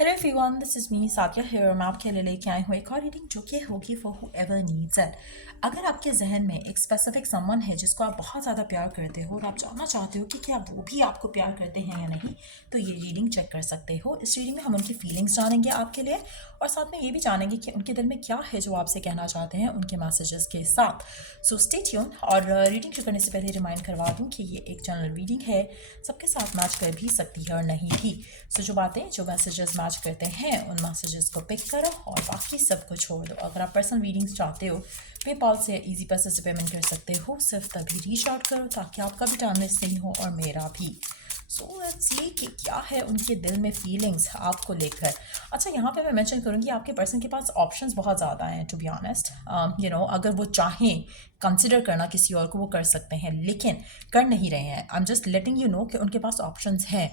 Hello everyone, this is me Sathiya here. मैं आपके लिए लेके आई हूँ एक और रीडिंग जो कि होगी फॉर हूएवर नीड्स इट। अगर आपके जहन में एक स्पेसिफिक समवन है जिसको आप बहुत ज़्यादा प्यार करते हो और आप जानना चाहते हो कि क्या वो भी आपको प्यार करते हैं या नहीं, तो ये रीडिंग चेक कर सकते हो। इस रीडिंग में हम उनकी फीलिंग्स जानेंगे आपके लिए, और साथ में ये भी जानेंगे कि उनके दिल में क्या है जो आपसे कहना चाहते हैं उनके मैसेजेस के साथ। So stay tune. और रीडिंग शुरू करने से पहले रिमाइंड करवा दूँ कि ये एक जनरल रीडिंग है, सबके साथ मैच कर भी सकती है और नहीं भी। सो जो बातें जो मैसेजेस मैच करते हैं उन मैसेजेस को पिक करो और बाकी सबको छोड़ दो। अगर आप पर्सनल रीडिंग्स चाहते हो, पेपाल से इजी पैसे से पेमेंट कर सकते हो। सिर्फ तभी रीच आउट करो ताकि आपका भी टाइम वेस्ट नहीं हो और मेरा भी। सो लेट्स सी कि क्या है उनके दिल में फीलिंग्स आपको लेकर। अच्छा, यहाँ पे मैं मेंशन करूँगी आपके पर्सन के पास ऑप्शंस बहुत ज़्यादा हैं। टू बी ऑनेस्ट, अगर वो चाहें कंसिडर करना किसी और को, वो कर सकते हैं, लेकिन कर नहीं रहे हैं। I am just letting you know कि उनके पास ऑप्शंस हैं।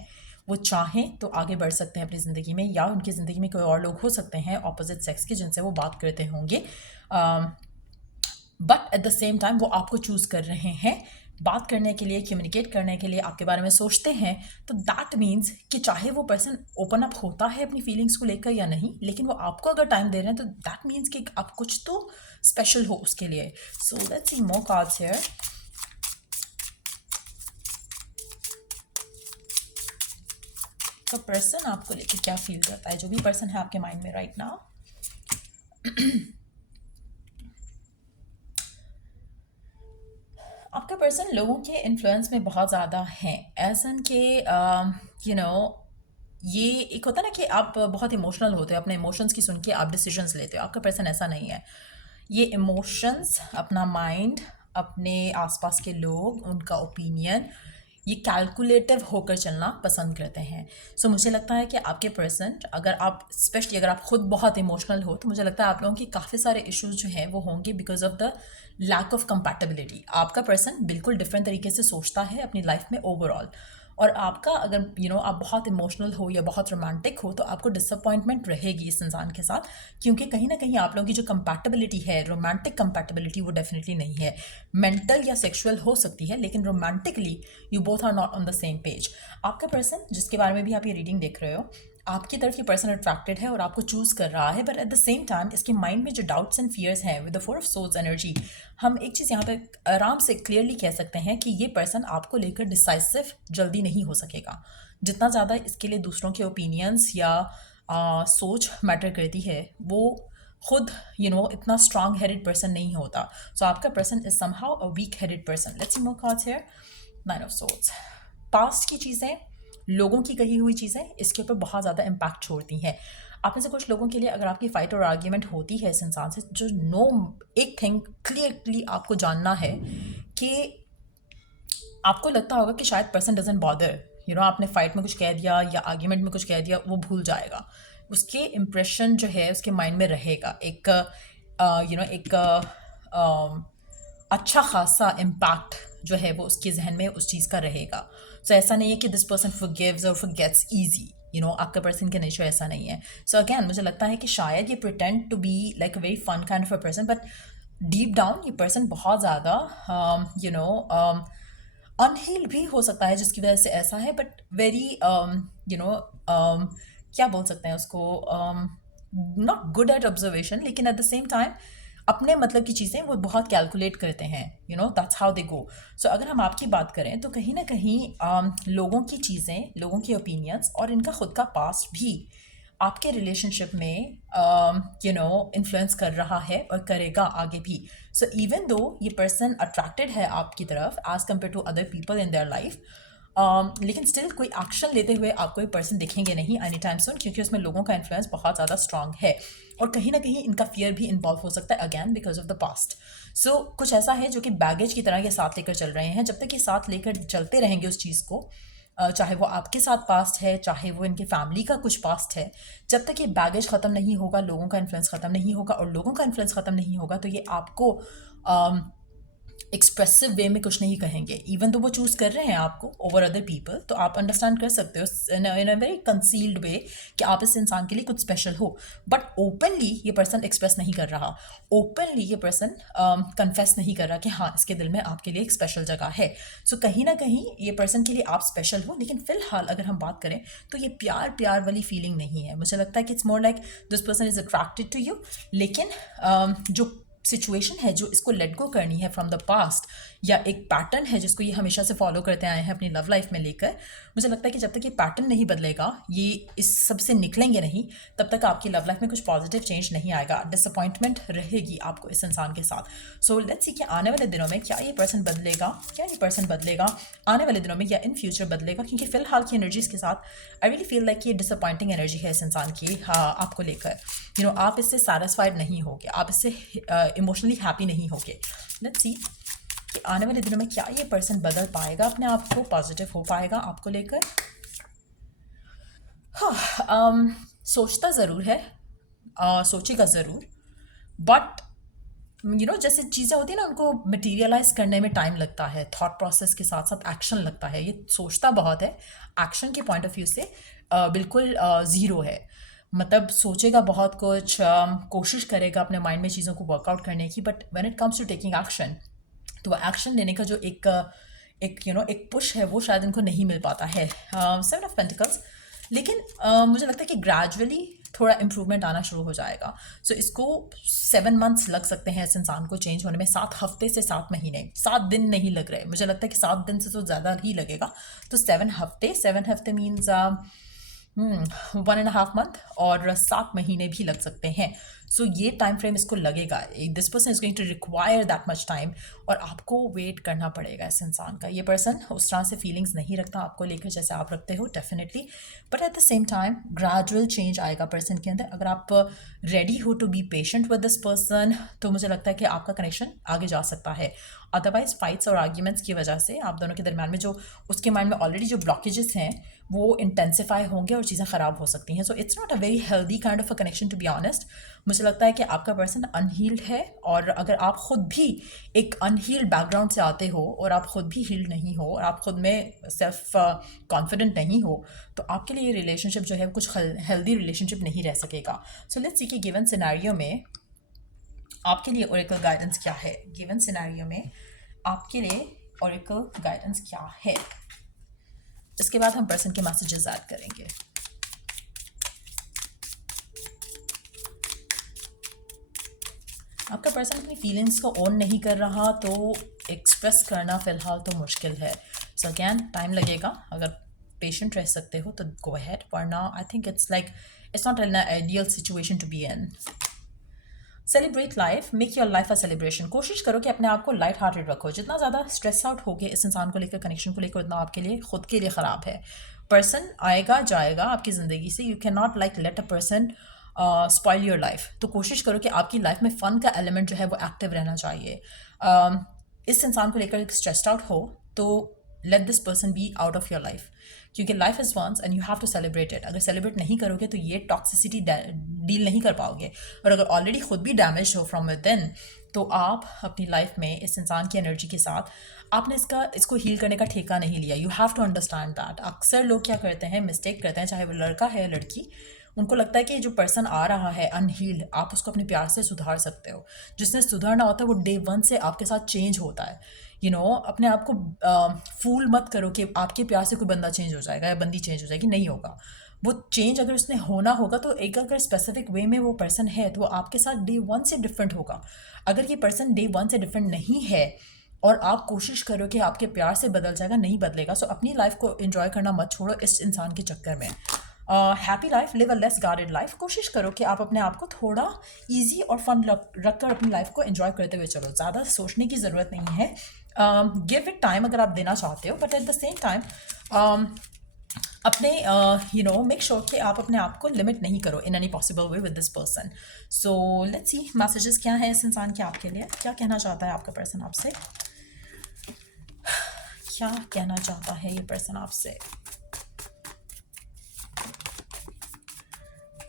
वो चाहें तो आगे बढ़ सकते हैं अपनी ज़िंदगी में, या उनकी ज़िंदगी में कोई और लोग हो सकते हैं ऑपोजिट सेक्स के जिनसे वो बात करते होंगे, but at the same time वो आपको चूज़ कर रहे हैं बात करने के लिए, कम्युनिकेट करने के लिए, आपके बारे में सोचते हैं। तो दैट मीन्स कि चाहे वो पर्सन ओपन अप होता है अपनी फीलिंग्स को लेकर या नहीं, लेकिन वो आपको अगर टाइम दे रहे हैं तो दैट मीन्स कि आप कुछ तो स्पेशल हो उसके लिए। So let's see more cards here. तो पर्सन आपको लेके क्या फील करता है, जो भी पर्सन है आपके माइंड में राइट नाउ। आपका पर्सन लोगों के इन्फ्लुएंस में बहुत ज़्यादा है, ऐसा कि यू नो ये एक होता है ना कि आप बहुत इमोशनल होते हो, अपने इमोशंस की सुन के आप डिसीजंस लेते हो। आपका पर्सन ऐसा नहीं है। ये इमोशंस, अपना माइंड, अपने आसपास के लोग, उनका ओपिनियन, ये कैलकुलेटिव होकर चलना पसंद करते हैं। सो मुझे लगता है कि आपके पर्सन, अगर आप स्पेशली अगर आप खुद बहुत इमोशनल हो, तो मुझे लगता है आप लोगों के काफ़ी सारे इश्यूज जो हैं वो होंगे because of the lack of compatibility. आपका पर्सन बिल्कुल डिफरेंट तरीके से सोचता है अपनी लाइफ में ओवरऑल, और आपका अगर आप बहुत इमोशनल हो या बहुत रोमांटिक हो तो आपको डिसअपॉइंटमेंट रहेगी इस इंसान के साथ, क्योंकि कहीं ना कहीं आप लोगों की जो कंपैटिबिलिटी है, रोमांटिक कंपैटिबिलिटी, वो डेफिनेटली नहीं है। मेंटल या सेक्सुअल हो सकती है, लेकिन romantically you both are not on the same page. आपका पर्सन जिसके बारे में भी आप ये रीडिंग देख रहे हो, आपकी तरफ ये पर्सन अट्रैक्टेड है और आपको चूज कर रहा है, but at the same time इसके माइंड में जो डाउट्स एंड फियर्स हैं with the four of souls energy, हम एक चीज़ यहाँ पे आराम से क्लियरली कह सकते हैं कि ये पर्सन आपको लेकर डिसाइसिव जल्दी नहीं हो सकेगा। जितना ज़्यादा इसके लिए दूसरों के ओपिनियंस या सोच मैटर करती है, वो खुद इतना स्ट्रांग हेडेड पर्सन नहीं होता। सो आपका person is somehow a weak headed person. Let's see more cards here. Nine of swords. Past की चीज़ें, लोगों की कही हुई चीज़ें इसके ऊपर बहुत ज़्यादा इम्पैक्ट छोड़ती हैं। आप में से कुछ लोगों के लिए अगर आपकी फाइट और आर्ग्यूमेंट होती है इस इंसान से, जो एक थिंग क्लियरली आपको जानना है कि आपको लगता होगा कि शायद पर्सन डजंट बॉदर, आपने फाइट में कुछ कह दिया या आर्ग्यूमेंट में कुछ कह दिया, वो भूल जाएगा। उसके इम्प्रेशन जो है उसके माइंड में रहेगा, एक एक अच्छा खासा इम्पैक्ट जो है वो उसके जहन में उस चीज़ का रहेगा। सो ऐसा नहीं है कि दिस पर्सन फॉरगिव्स और फॉरगेट्स इजी। आपका पर्सन का नेचर ऐसा नहीं है। सो अगेन मुझे लगता है कि शायद ये pretend to be like a very fun kind of a person, but deep down ये पर्सन बहुत ज़्यादा अनहील्ड भी हो सकता है, जिसकी वजह से ऐसा है, बट वेरी क्या बोल सकते हैं उसको, नॉट गुड एट ऑब्जर्वेशन, लेकिन एट द सेम टाइम अपने मतलब की चीज़ें वो बहुत कैलकुलेट करते हैं। दैट्स हाउ दे गो। सो अगर हम आपकी बात करें तो कहीं ना कहीं लोगों की चीज़ें, लोगों के ओपिनियंस और इनका खुद का पास्ट भी आपके रिलेशनशिप में इन्फ्लुएंस कर रहा है और करेगा आगे भी। सो इवन दो ये पर्सन अट्रैक्टेड है आपकी तरफ as compare to other people in their life, लेकिन स्टिल कोई एक्शन लेते हुए आपको ये पर्सन दिखेंगे नहीं एनी टाइम सुन, क्योंकि उसमें लोगों का इन्फ्लुएंस बहुत ज़्यादा स्ट्रांग है और कहीं ना कहीं इनका फियर भी इन्वॉल्व हो सकता है, again because of the past. So कुछ ऐसा है जो कि बैगेज की तरह ये साथ लेकर चल रहे हैं। जब तक ये साथ लेकर चलते रहेंगे उस चीज़ को, चाहे वो आपके साथ पास्ट है, चाहे वो इनके फैमिली का कुछ पास्ट है, जब तक ये बैगेज ख़त्म नहीं होगा, लोगों का इन्फ्लुएंस ख़त्म नहीं होगा और लोगों का इन्फ्लुएंस ख़त्म नहीं होगा, तो ये आपको एक्सप्रेसिव वे में कुछ नहीं कहेंगे, इवन तो वो चूज़ कर रहे हैं आपको ओवर अदर पीपल, तो आप अंडरस्टैंड कर सकते हो इन अ वेरी कंसील्ड वे कि आप इस इंसान के लिए कुछ स्पेशल हो। बट ओपनली ये पर्सन एक्सप्रेस नहीं कर रहा, ओपनली ये पर्सन कन्फेस नहीं कर रहा कि हाँ इसके दिल में आपके लिए एक स्पेशल जगह है। सो कहीं ना कहीं ये पर्सन के लिए आप स्पेशल हो, लेकिन फिलहाल अगर हम बात करें तो ये प्यार प्यार वाली फीलिंग नहीं है। मुझे लगता है कि it's more like this person is attracted to you, लेकिन जो सिचुएशन है जो इसको लेट गो करनी है फ्रॉम द पास्ट, या एक पैटर्न है जिसको ये हमेशा से फॉलो करते आए हैं अपनी लव लाइफ में लेकर, मुझे लगता है कि जब तक ये पैटर्न नहीं बदलेगा, ये इस सब से निकलेंगे नहीं, तब तक आपकी लव लाइफ में कुछ पॉजिटिव चेंज नहीं आएगा, डिसअपॉइंटमेंट रहेगी आपको इस इंसान के साथ। सो लेट्स सी कि आने वाले दिनों में क्या ये पर्सन बदलेगा, क्या ये पर्सन बदलेगा आने वाले दिनों में या इन फ्यूचर बदलेगा, क्योंकि फिलहाल की एनर्जीज के साथ आई रियली फील लाइक ये डिसअपॉइंटिंग एनर्जी है इस इंसान की। हाँ, आपको लेकर आप इससे सेटिस्फाइड नहीं होगे, आप इससे इमोशनली हैप्पी नहीं होगे। लेट्स सी कि आने वाले दिनों में क्या ये पर्सन बदल पाएगा अपने आप को, पॉजिटिव हो पाएगा आपको लेकर। हाँ, सोचता ज़रूर है, सोचेगा ज़रूर, बट जैसे चीज़ें होती है ना, उनको मटेरियलाइज करने में टाइम लगता है, थॉट प्रोसेस के साथ साथ एक्शन लगता है। ये सोचता बहुत है, एक्शन के पॉइंट ऑफ व्यू से बिल्कुल ज़ीरो है। मतलब सोचेगा बहुत कुछ, कोशिश करेगा अपने माइंड में चीज़ों को वर्कआउट करने की, but when it comes to taking action, तो वो एक्शन लेने का जो एक पुश है वो शायद इनको नहीं मिल पाता है। 7 ऑफ पेंटिकल्स, लेकिन मुझे लगता है कि ग्रेजुअली थोड़ा इम्प्रूवमेंट आना शुरू हो जाएगा। सो इसको 7 मंथ्स लग सकते हैं इस इंसान को चेंज होने में, 7 हफ्ते से 7 महीने, 7 दिन नहीं लग रहे। मुझे लगता है कि 7 दिन से तो ज़्यादा ही लगेगा। तो 7 हफ्ते, 7 हफ्ते मीन्स 1.5 मंथ, और 7 महीने भी लग सकते हैं। सो ये टाइम फ्रेम इसको लगेगा, this person is going to require that much time, और आपको वेट करना पड़ेगा इस इंसान का। ये पर्सन उस तरह से फीलिंग्स नहीं रखता आपको लेकर जैसे आप रखते हो, definitely, but at the same time gradual change आएगा पर्सन के अंदर। अगर आप रेडी हो to be patient with this person, तो मुझे लगता है कि आपका कनेक्शन आगे जा सकता है। अदरवाइज फाइट्स और आर्ग्यूमेंट्स की वजह से आप दोनों के दरम्यान में जो उसके माइंड में ऑलरेडी जो ब्लॉकेजेस हैं वो इंटेंसिफाई होंगे और चीज़ें ख़राब हो सकती हैं। So it's not a very healthy kind of a connection, to be honest. मुझे लगता है कि आपका पर्सन अनहील्ड है, और अगर आप खुद भी एक अनहील्ड बैकग्राउंड से आते हो और आप खुद भी हील्ड नहीं हो और आप खुद में सेल्फ कॉन्फिडेंट नहीं हो, तो आपके लिए ये रिलेशनशिप जो है कुछ हेल्दी रिलेशनशिप नहीं रह सकेगा। सो लेट्स सी कि गिवन सिनेरियो में आपके लिए ओरेकल गाइडेंस क्या है। गिवन सिनेरियो में आपके लिए ओरेकल गाइडेंस क्या है, इसके बाद हम पर्सन के मैसेजेस ऐड करेंगे। आपका पर्सन अपनी फीलिंग्स को ओन नहीं कर रहा, तो एक्सप्रेस करना फ़िलहाल तो मुश्किल है। सो अगैन टाइम लगेगा, अगर पेशेंट रह सकते हो तो गो अहेड, वरना I think it's not an ideal situation to be in. Celebrate life, make your life a celebration. कोशिश करो कि अपने आप को लाइट हार्टेड रखो। जितना ज़्यादा स्ट्रेस आउट हो गए इस इंसान को लेकर, कनेक्शन को लेकर, उतना आपके लिए खुद के लिए ख़राब है। पर्सन आएगा जाएगा आपकी ज़िंदगी से, you can not like let a person spoil your life. तो कोशिश करो कि आपकी लाइफ में फ़न का एलिमेंट जो है वो एक्टिव रहना चाहिए। इस इंसान को लेकर स्ट्रेस्ड आउट हो तो let this person be out of your life, क्योंकि life is once and you have to celebrate it. अगर सेलिब्रेट नहीं करोगे तो ये टॉक्सिसिटी डील नहीं कर पाओगे, और अगर ऑलरेडी खुद भी डैमेज हो फ्रॉम विद इन, तो आप अपनी लाइफ में इस इंसान की एनर्जी के साथ आपने इसको हील करने का ठेका नहीं लिया। You have to understand that. अक्सर लोग क्या करते हैं, मिस्टेक करते हैं, चाहे वो लड़का है या लड़की, उनको लगता है कि जो पर्सन आ रहा है अनहील्ड, आप उसको अपने प्यार से सुधार सकते हो। जिसने सुधरना होता है वो डे 1 से आपके साथ चेंज होता है। अपने आप को फूल मत करो कि आपके प्यार से कोई बंदा चेंज हो जाएगा या बंदी चेंज हो जाएगी, नहीं होगा। वो चेंज अगर उसने होना होगा तो एक अगर स्पेसिफिक वे में वो पर्सन है तो वो आपके साथ डे 1 से डिफरेंट होगा। अगर ये पर्सन डे 1 से डिफरेंट नहीं है और आप कोशिश करो कि आपके प्यार से बदल जाएगा, नहीं बदलेगा। सो अपनी लाइफ को एंजॉय करना मत छोड़ो इस इंसान के चक्कर में। Happy life, live a less guarded life. कोशिश करो कि आप अपने आप को थोड़ा ईजी और फन रख कर अपनी लाइफ को एंजॉय करते हुए चलो। ज़्यादा सोचने की ज़रूरत नहीं है। गिव इट टाइम अगर आप देना चाहते हो, but at the same time अपने मेक श्योर कि आप अपने आप को लिमिट नहीं करो in any possible way with this person. So let's see messages क्या है इस इंसान के आपके लिए। क्या कहना चाहता है आपका पर्सन आपसे, क्या कहना चाहता है ये पर्सन आपसे।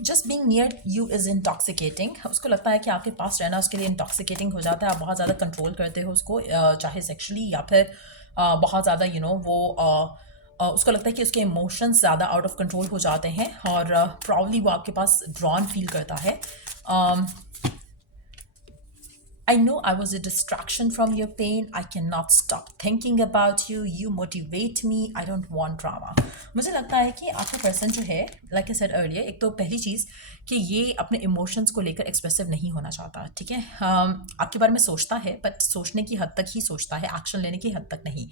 Just being near you is intoxicating, उसको लगता है कि आपके पास रहना उसके लिए इंटॉक्सिकेटिंग हो जाता है, आप बहुत ज़्यादा कंट्रोल करते हो उसको, चाहे सेक्शुअली या फिर बहुत ज़्यादा वो उसको लगता है कि उसके इमोशंस ज़्यादा आउट ऑफ कंट्रोल हो जाते हैं और प्रॉब्ली वो आपके पास ड्रॉन फील करता है. I know I was a distraction from your pain. I cannot stop thinking about you. You motivate me. I don't want drama. मुझे लगता है कि आपका पर्सन जो है, like I said earlier, एक तो पहली चीज़ कि ये अपने इमोशंस को लेकर एक्सप्रेसिव नहीं होना चाहता, ठीक है. आपके बारे में सोचता है, बट सोचने की हद तक ही सोचता है, एक्शन लेने की हद तक नहीं.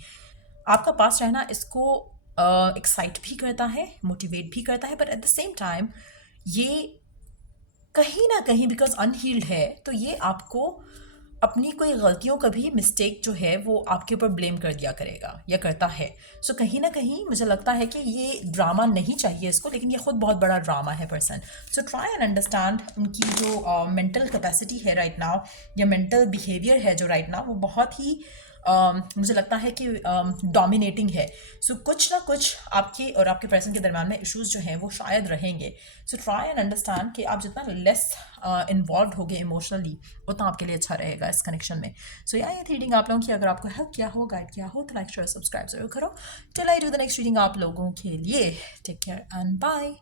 आपका पास रहना इसको एक्साइट भी करता है, मोटिवेट भी करता है, but at the same time ये कहीं ना कहीं बिकॉज अनहील्ड है, तो ये आपको अपनी कोई गलतियों का भी मिस्टेक जो है वो आपके ऊपर ब्लेम कर दिया करेगा या करता है. सो कहीं ना कहीं मुझे लगता है कि ये ड्रामा नहीं चाहिए इसको, लेकिन ये खुद बहुत बड़ा ड्रामा है person. So try and understand उनकी जो मेंटल कैपेसिटी है राइट नाउ या मेंटल बिहेवियर है जो राइट नाउ वो बहुत ही मुझे लगता है कि डोमिनेटिंग है. सो कुछ ना कुछ आपके और आपके पर्सन के दरम्यान में इश्यूज जो हैं वो शायद रहेंगे. सो ट्राई एंड अंडरस्टैंड कि आप जितना लेस इन्वॉल्व होगे इमोशनली उतना आपके लिए अच्छा रहेगा इस कनेक्शन में. सो या ये रीडिंग आप लोगों की अगर आपको हेल्प किया हो, गाइड किया हो, तो लाइक शेयर सब्सक्राइब जरूर करो. Till I do the next reading आप लोगों के लिए टेक केयर एंड बाय.